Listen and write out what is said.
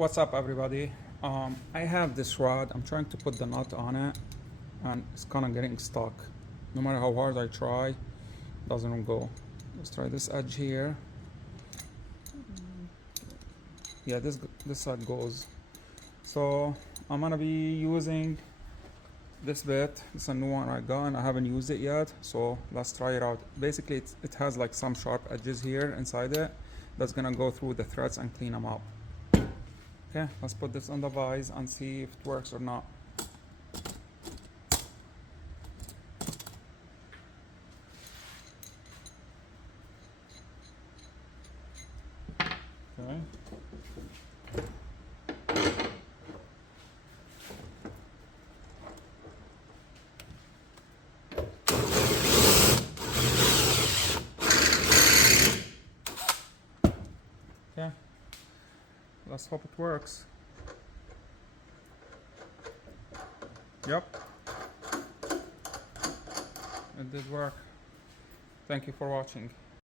What's up, everybody? I have this rod. I'm trying to put the nut on it and it's kind of getting stuck. No matter how hard I try, it doesn't go. Let's try this edge here. Yeah, this side goes. So I'm gonna be using this bit. It's a new one I got and I haven't used it yet, so let's try it out. Basically it has like some sharp edges here inside it that's gonna go through the threads and clean them up. Okay, let's put this on the vise and see if it works or not. Okay. Okay, let's hope it works. Yep, it did work. Thank you for watching.